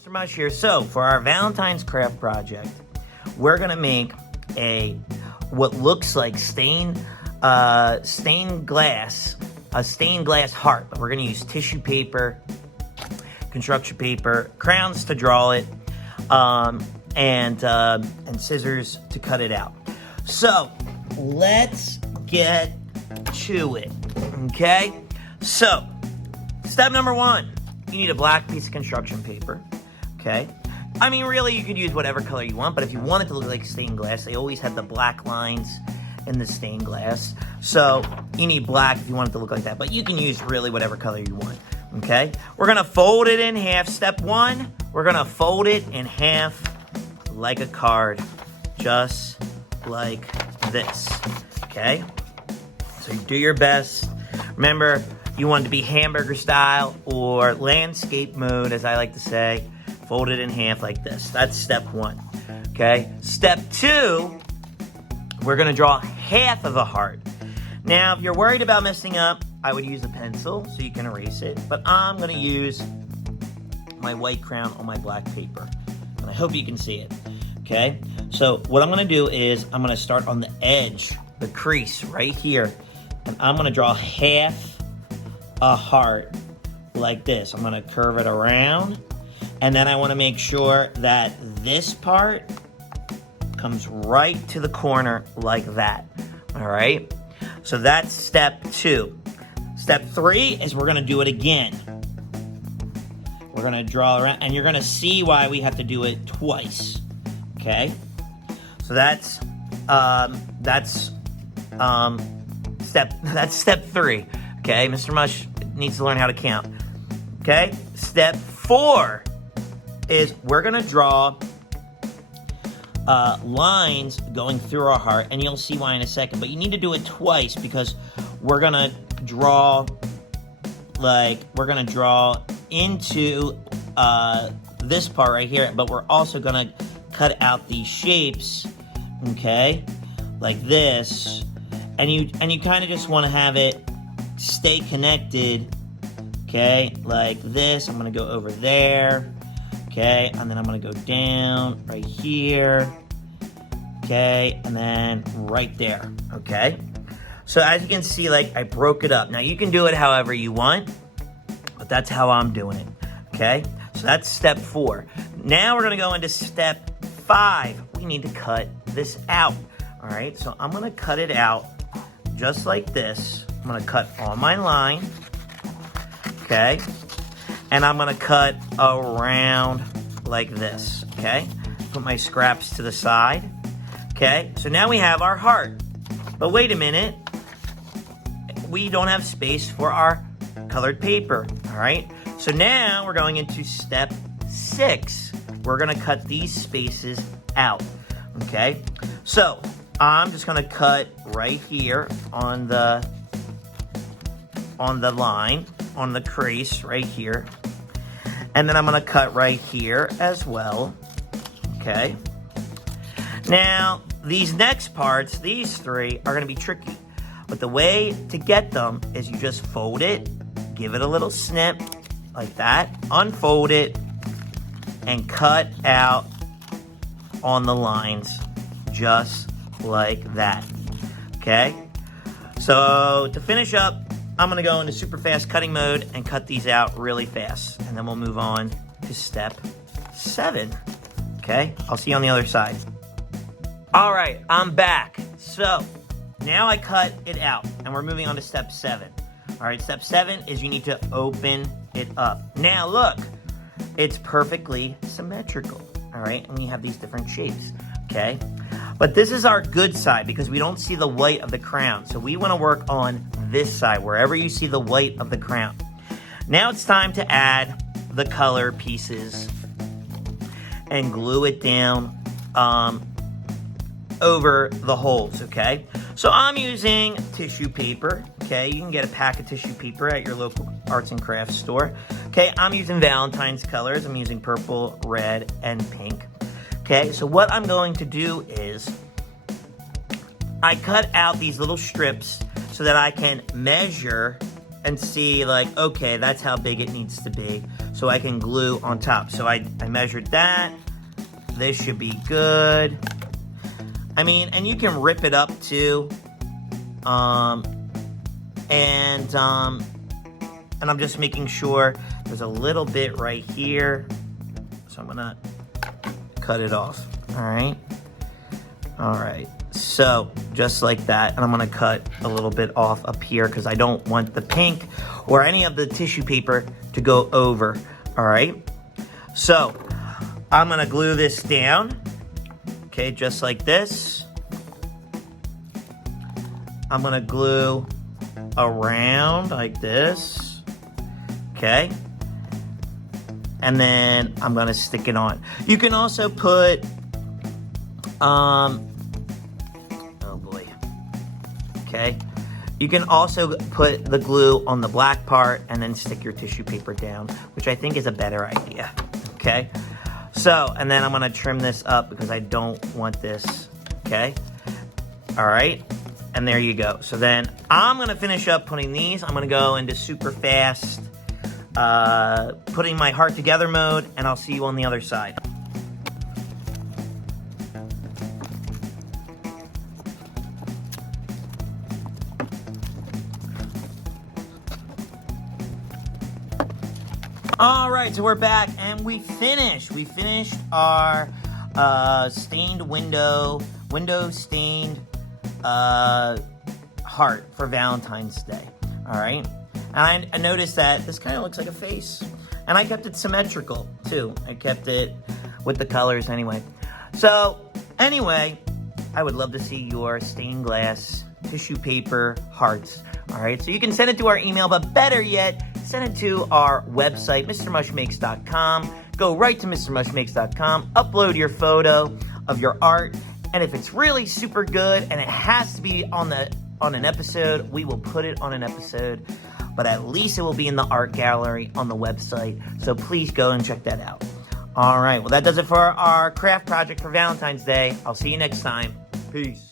Mr. Mush here. So for our Valentine's craft project, we're gonna make what looks like stained glass heart. But we're gonna use tissue paper, construction paper, crayons to draw it, and scissors to cut it out. So let's get to it. Okay. So step number one, you need a black piece of construction paper. Okay. I mean, really, you could use whatever color you want, but if you want it to look like stained glass, they always have the black lines in the stained glass. So you need black if you want it to look like that, but you can use really whatever color you want. Okay. We're going to fold it in half. Step one, we're going to fold it in half like a card, just like this. Okay. So you do your best. Remember, you want it to be hamburger style or landscape mode, as I like to say. Fold it in half like this. That's step one. Okay. Step two, we're going to draw half of a heart. Now, if you're worried about messing up, I would use a pencil so you can erase it. But I'm going to use my white crayon on my black paper. And I hope you can see it. Okay. So what I'm going to do is I'm going to start on the edge, the crease right here. And I'm going to draw half a heart like this. I'm going to curve it around. And then I want to make sure that this part comes right to the corner like that. All right. So that's step two. Step three is we're going to do it again. We're going to draw around, and you're going to see why we have to do it twice. Okay. So that's step three. Okay. Mr. Mush needs to learn how to count. Okay. Step four is we're going to draw lines going through our heart, and you'll see why in a second. But you need to do it twice because we're going to draw into this part right here, but we're also going to cut out these shapes, okay, like this. And you kind of just want to have it stay connected, okay, like this. I'm going to go over there. Okay, and then I'm going to go down right here, okay, and then right there, okay? So as you can see, like, I broke it up. Now, you can do it however you want, but that's how I'm doing it, okay? So that's step four. Now we're going to go into step five. We need to cut this out, all right? So I'm going to cut it out just like this. I'm going to cut on my line, okay? And I'm going to cut around like this, okay? Put my scraps to the side, okay? So now we have our heart. But wait a minute. We don't have space for our colored paper, all right? So now we're going into step six. We're going to cut these spaces out, okay? So I'm just going to cut right here on the line, on the crease right here. And then I'm going to cut right here as well. Okay. Now, these next parts, these three, are going to be tricky. But the way to get them is you just fold it, give it a little snip like that, unfold it, and cut out on the lines just like that. Okay. So to finish up, I'm going to go into super fast cutting mode and cut these out really fast. And then we'll move on to step seven. Okay, I'll see you on the other side. All right, I'm back. So now I cut it out and we're moving on to step seven. All right, step seven is you need to open it up. Now look, it's perfectly symmetrical. All right, and we have these different shapes. Okay, but this is our good side because we don't see the white of the crown. So we want to work on this side, wherever you see the white of the crown. Now it's time to add the color pieces and glue it down over the holes, okay? So I'm using tissue paper, okay? You can get a pack of tissue paper at your local arts and crafts store. Okay, I'm using Valentine's colors. I'm using purple, red, and pink. Okay, so what I'm going to do is I cut out these little strips so that I can measure and see, like, okay, that's how big it needs to be. so I can glue on top. So I measured that. This should be good. I mean, and you can rip it up too. And I'm just making sure there's a little bit right here. So I'm gonna cut it off, all right? All right, so just like that. And I'm gonna cut a little bit off up here because I don't want the pink or any of the tissue paper to go over, all right? So I'm gonna glue this down, okay, just like this. I'm gonna glue around like this, okay? And then I'm gonna stick it on. You can also put, oh boy, okay? You can also put the glue on the black part and then stick your tissue paper down, which I think is a better idea, okay? So, and then I'm gonna trim this up because I don't want this, okay? All right, and there you go. So then I'm gonna finish up putting these. I'm gonna go into super fast, putting my heart together mode, and I'll see you on the other side. All right, so we're back, and we finished. We finished our stained window stained heart for Valentine's Day. All right, and I noticed that this kind of looks like a face, and I kept it symmetrical too. I kept it with the colors anyway. So anyway, I would love to see your stained glass tissue paper hearts. All right, so you can send it to our email, but better yet, send it to our website, MrMushMakes.com. Go right to MrMushMakes.com, upload your photo of your art, and if it's really super good and it has to be on an episode, we will put it on an episode, but at least it will be in the art gallery on the website, so please go and check that out. All right, well, that does it for our craft project for Valentine's Day. I'll see you next time. Peace.